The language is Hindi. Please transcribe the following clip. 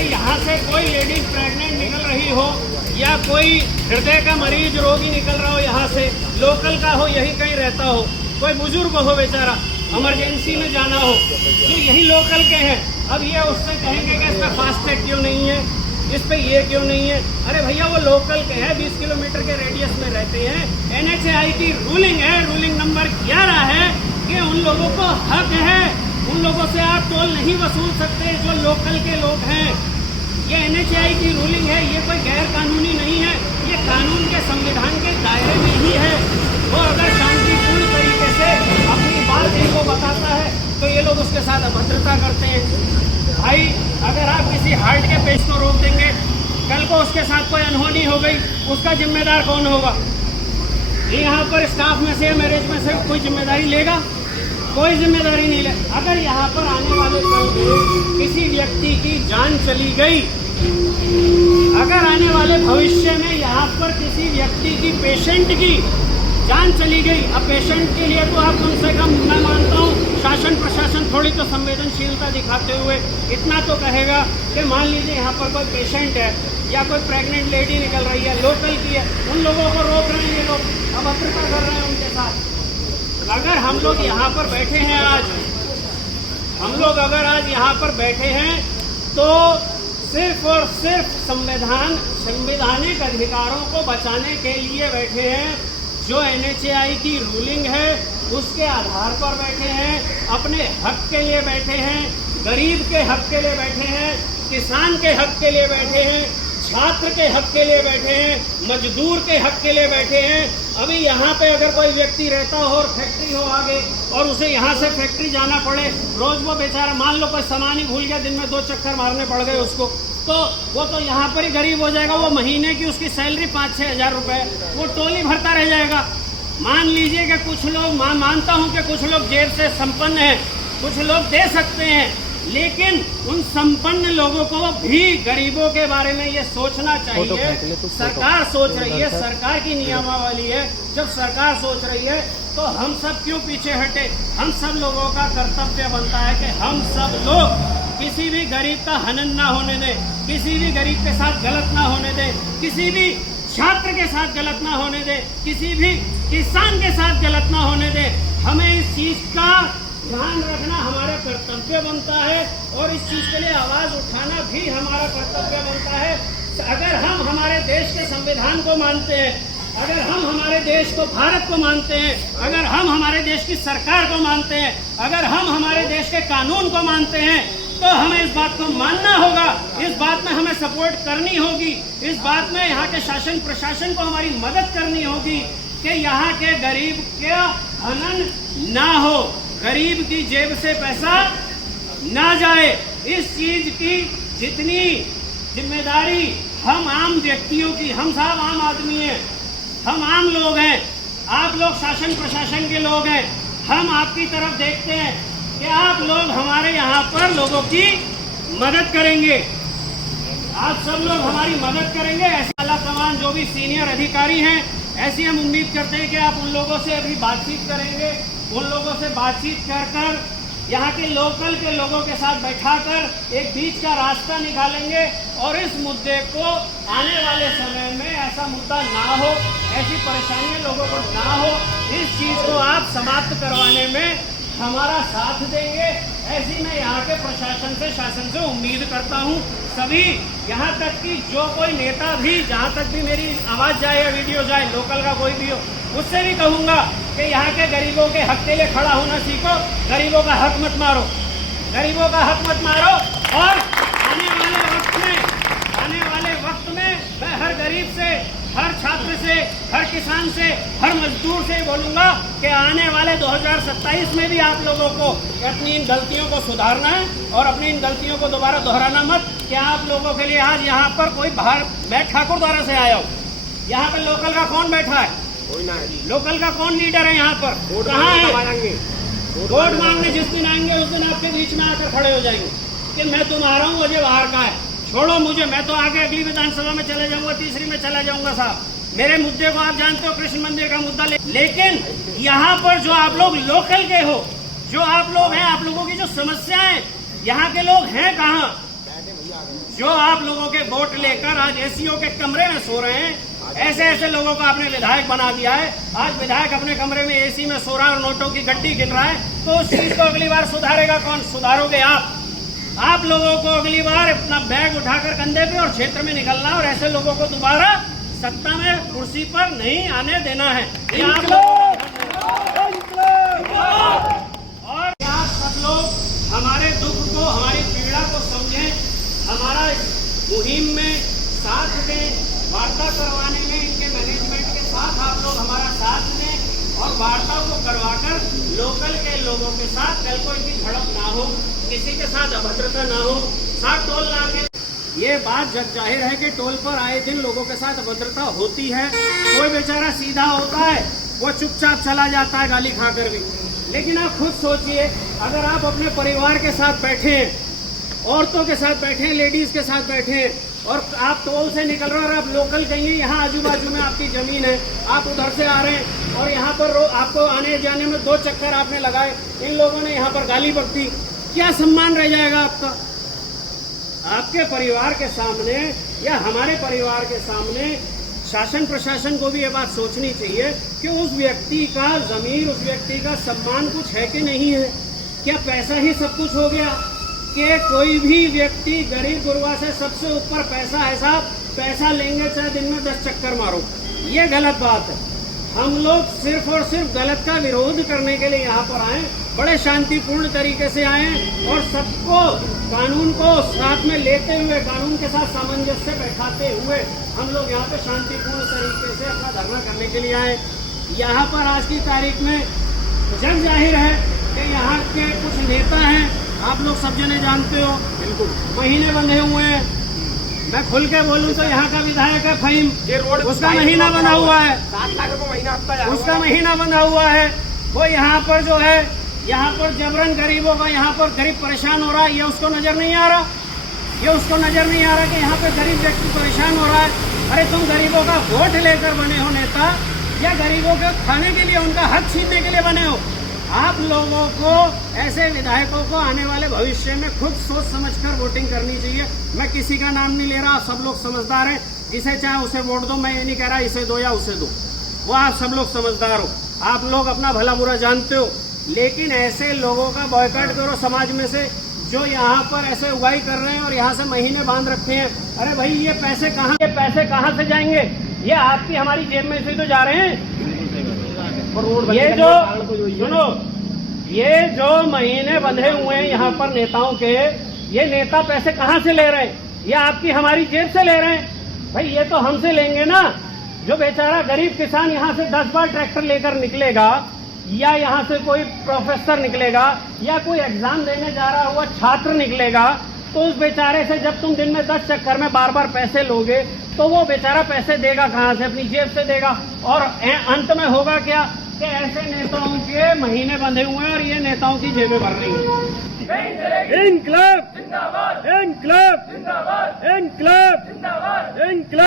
कि यहाँ से कोई लेडीज प्रेग्नेंट निकल रही हो या कोई हृदय का मरीज रोगी निकल रहा हो, यहाँ से लोकल का हो, यही कहीं रहता हो, कोई बुजुर्ग हो बेचारा इमरजेंसी में जाना हो, तो यही लोकल के हैं। अब ये उससे कहेंगे कि इस पर फास्टैग क्यों नहीं है, इस पे ये क्यों नहीं है। अरे भैया वो लोकल के हैं, 20 किलोमीटर के रेडियस में रहते हैं। NHAI की रूलिंग है, रूलिंग नंबर 11 है कि उन लोगों को हक है, उन लोगों से आप टोल नहीं वसूल सकते जो लोकल के लोग हैं। ये NHAI की रूलिंग है, ये कोई गैर कानूनी नहीं है, ये कानून के संविधान के दायरे में ही है। वो अगर शांतिपूर्ण तरीके से अपनी बात इनको बताता है तो ये लोग उसके साथ अभद्रता करते हैं। भाई अगर आप किसी हार्ट के पेशेंट को रोक देंगे, कल को उसके साथ कोई अनहोनी हो गई, उसका जिम्मेदार कौन होगा? ये यहाँ पर स्टाफ में से, मैरिज में से कोई जिम्मेदारी लेगा? कोई जिम्मेदारी नहीं ले। अगर यहाँ पर आने वाले कल किसी व्यक्ति की जान चली गई, अगर आने वाले भविष्य में यहाँ पर किसी व्यक्ति की, पेशेंट की जान चली गई, अब पेशेंट के लिए तो आप कम से कम, मैं मानता हूँ शासन प्रशासन थोड़ी तो संवेदनशीलता दिखाते हुए इतना तो कहेगा कि मान लीजिए यहाँ पर कोई पेशेंट है या कोई प्रेग्नेंट लेडी निकल रही है, लोकल की है, उन लोगों को रोक रहे हैं ये लोग, अभद्रता कर रहे हैं उनके साथ। अगर हम लोग यहाँ पर बैठे हैं आज, हम लोग अगर आज यहाँ पर बैठे हैं तो सिर्फ और सिर्फ संवैधानिक अधिकारों को बचाने के लिए बैठे हैं। जो NHAI की रूलिंग है उसके आधार पर बैठे हैं, अपने हक के लिए बैठे हैं, गरीब के हक के लिए बैठे हैं, किसान के हक के लिए बैठे हैं, छात्र के हक के लिए बैठे हैं, मजदूर के हक के लिए बैठे हैं। अभी यहाँ पे अगर कोई व्यक्ति रहता हो और फैक्ट्री हो आगे और उसे यहाँ से फैक्ट्री जाना पड़े, रोज वो बेचारा मान लो कोई सामान ही भूल गया, दिन में 2 चक्कर मारने पड़ गए उसको, तो वो तो यहाँ पर ही गरीब हो जाएगा। वो महीने की उसकी सैलरी 5-6 हज़ार रुपए वो टोली भरता रह जाएगा। मान लीजिए कि कुछ लोग, मानता हूँ कि कुछ लोग जेब से संपन्न हैं, कुछ लोग दे सकते हैं, लेकिन उन संपन्न लोगों को भी गरीबों के बारे में ये सोचना चाहिए। सरकार सोच रही है, सरकार की नियमावली है, जब सरकार सोच रही है तो हम सब क्यों पीछे हटे? हम सब लोगों का कर्तव्य बनता है कि हम सब लोग किसी भी गरीब का हनन ना होने दें, किसी भी गरीब के साथ गलत ना होने दें, किसी भी छात्र के साथ गलत ना होने दें, किसी भी किसान के साथ गलत ना होने दें। हमें इस चीज का ध्यान रखना हमारा कर्तव्य बनता है और इस चीज के लिए आवाज उठाना भी हमारा कर्तव्य बनता है। अगर हम हमारे देश के संविधान को मानते हैं, अगर हम हमारे देश को, भारत को मानते हैं, अगर हम हमारे देश की सरकार को मानते हैं, अगर हम हमारे देश के कानून को मानते हैं, तो हमें इस बात को मानना होगा, इस बात में हमें सपोर्ट करनी होगी, इस बात में यहाँ के शासन प्रशासन को हमारी मदद करनी होगी कि यहाँ के गरीब का हनन ना हो, गरीब की जेब से पैसा ना जाए। इस चीज की जितनी जिम्मेदारी हम आम व्यक्तियों की, हम सब आम आदमी हैं, हम आम लोग हैं, आप लोग शासन प्रशासन के लोग हैं, हम आपकी तरफ देखते हैं कि आप लोग हमारे यहाँ पर लोगों की मदद करेंगे, आप सब लोग हमारी मदद करेंगे। ऐसे आला कमान जो भी सीनियर अधिकारी हैं, ऐसी हम उम्मीद करते हैं कि आप उन लोगों से अभी बातचीत करेंगे, उन लोगों से बातचीत कर यहाँ के लोकल के लोगों के साथ बैठाकर एक बीच का रास्ता निकालेंगे और इस मुद्दे को आने वाले समय में ऐसा मुद्दा ना हो, ऐसी परेशानियां लोगों को ना हो, इस चीज को आप समाप्त करवाने में हमारा साथ देंगे। ऐसी मैं यहाँ के प्रशासन से, शासन से उम्मीद करता हूँ। सभी यहाँ तक कि जो कोई नेता भी, जहाँ तक भी मेरी आवाज जाए या वीडियो जाए, लोकल का कोई भी हो, उससे भी कहूँगा कि यहाँ के गरीबों के हक के लिए खड़ा होना सीखो, गरीबों का हक मत मारो, गरीबों का हक मत मारो। और आने वाले वक्त में मैं हर गरीब से, हर छात्र से, हर किसान से, हर मजदूर से बोलूंगा कि आने वाले 2027 में भी आप लोगों को अपनी इन गलतियों को सुधारना है और अपनी इन गलतियों को दोबारा दोहराना मत। क्या आप लोगों के लिए आज यहाँ पर कोई बाहर, मैं ठाकुर द्वारा से आया हूँ, यहाँ पर लोकल का कौन बैठा है? कोई ना है। लोकल का कौन लीडर है यहाँ पर? कहाँ है? वोट मांगने जिस दिन आएंगे उस दिन आपके बीच में आकर खड़े हो जाएंगे कि मैं तुम्हारा हूँ, मुझे बाहर का है, छोड़ो मुझे, मैं तो आगे अगली विधानसभा में चले जाऊंगा, तीसरी में चला जाऊंगा। साहब मेरे मुद्दे को आप जानते हो, कृष्ण मंदिर का मुद्दा, लेकिन यहाँ पर जो आप लोग लोकल के हो, जो आप लोग हैं, आप लोगों की जो समस्याएं, यहाँ के लोग हैं कहाँ? जो आप लोगों के वोट लेकर आज एसीओ के कमरे में सो रहे हैं, ऐसे ऐसे लोगों को आपने विधायक बना दिया है। आज विधायक अपने कमरे में एसी में सो रहा है और नोटों की गड्डी गिन रहा है, तो उस चीज को अगली बार सुधारेगा कौन? सुधारोगे आप लोगों को अगली बार अपना बैग उठाकर कंधे पे और क्षेत्र में निकलना और ऐसे लोगों को दोबारा सत्ता में कुर्सी पर नहीं आने देना है। और आप सब लोग हमारे दुख को, हमारी पीड़ा को समझें, हमारा मुहिम में साथ दें, वार्ता करवाने में इनके मैनेजमेंट के साथ आप लोग हमारा साथ दें और वार्ता को करवाकर लोकल के लोगों के साथ कल को इनकी झड़प ना हो, किसी के साथ अभद्रता ना हो। साथ टोल नाके, ये बात जग जाहिर है कि टोल पर आए दिन लोगों के साथ अभद्रता होती है। कोई बेचारा सीधा होता है, वो चुपचाप चला जाता है गाली खाकर भी। लेकिन आप खुद सोचिए, अगर आप अपने परिवार के साथ बैठे हैं, औरतों के साथ बैठे हैं, लेडीज के साथ बैठे हैं और आप टोल से निकल रहे हैं और आप लोकल कहिए, यहाँ आजू बाजू में आपकी जमीन है, आप उधर से आ रहे हैं और यहाँ पर आपको आने जाने में 2 चक्कर आपने लगाए, इन लोगों ने यहाँ पर गाली बकती, क्या सम्मान रह जाएगा आपका? आपके परिवार के सामने या हमारे परिवार के सामने शासन प्रशासन को भी ये बात सोचनी चाहिए कि उस व्यक्ति का जमीर, उस व्यक्ति का सम्मान कुछ है कि नहीं है। क्या पैसा ही सब कुछ हो गया कि कोई भी व्यक्ति गरीब गुरबा से सबसे ऊपर पैसा है साहब, पैसा लेंगे चाहे दिन में 10 चक्कर मारो, ये गलत बात है। हम लोग सिर्फ और सिर्फ गलत का विरोध करने के लिए यहाँ पर आए, बड़े शांतिपूर्ण तरीके से आए और सबको कानून को साथ में लेते हुए, कानून के साथ सामंजस्य बैठाते हुए हम लोग यहाँ पे शांतिपूर्ण तरीके से अपना धरना करने के लिए आए। यहाँ पर आज की तारीख में जग जाहिर है कि यहाँ के कुछ नेता हैं, आप लोग सब जने जानते हो, बिल्कुल महीने बंधे हुए हैं। मैं खुल के बोलूं तो यहाँ का विधायक है फहीम, उसका महीना बंधा हुआ है, 7 लाख रुपए महीना उसका महीना बंधा हुआ है। वो यहाँ पर जो है, यहाँ पर जबरन गरीबों का, यहाँ पर गरीब परेशान हो रहा है, ये उसको नजर नहीं आ रहा, ये उसको नजर नहीं आ रहा कि यहाँ पे गरीब व्यक्ति परेशान हो रहा है। अरे तुम गरीबों का वोट लेकर बने हो नेता या गरीबों के खाने के लिए, उनका हक छीनने के लिए बने हो? आप लोगों को, ऐसे विधायकों को आने वाले भविष्य में खुद सोच समझकर वोटिंग करनी चाहिए। मैं किसी का नाम नहीं ले रहा, सब लोग समझदार हैं, जिसे चाहे उसे वोट दो, मैं ये नहीं कह रहा इसे दो या उसे दो, वो आप सब लोग समझदार हो, आप लोग अपना भला बुरा जानते हो। लेकिन ऐसे लोगों का बॉयकॉट करो समाज में से, जो यहाँ पर ऐसे उगाई कर रहे हैं और यहाँ से महीने बांध रखे हैं। अरे भाई ये पैसे कहाँ से जाएंगे? ये आपकी हमारी जेब में से तो जा रहे हैं। ये जो सुनो, ये जो महीने बंधे हुए हैं यहाँ पर नेताओं के, ये नेता पैसे कहाँ से ले रहे हैं? ये आपकी हमारी जेब से ले रहे हैं। भाई ये तो हमसे लेंगे ना। जो बेचारा गरीब किसान यहाँ से 10 बार ट्रैक्टर लेकर निकलेगा, या यहाँ से कोई प्रोफेसर निकलेगा, या कोई एग्जाम देने जा रहा हुआ छात्र निकलेगा, तो उस बेचारे से जब तुम दिन में 10 चक्कर में बार बार पैसे लोगे, तो वो बेचारा पैसे देगा कहाँ से? अपनी जेब से देगा। और अंत में होगा क्या कि ऐसे नेताओं के महीने बंधे हुए हैं और ये नेताओं की जेबें भर रही हैं। इनकलाब जिंदाबाद, इनकलाब जिंदाबाद, इनकलाब जिंदाबाद, इनकलाब।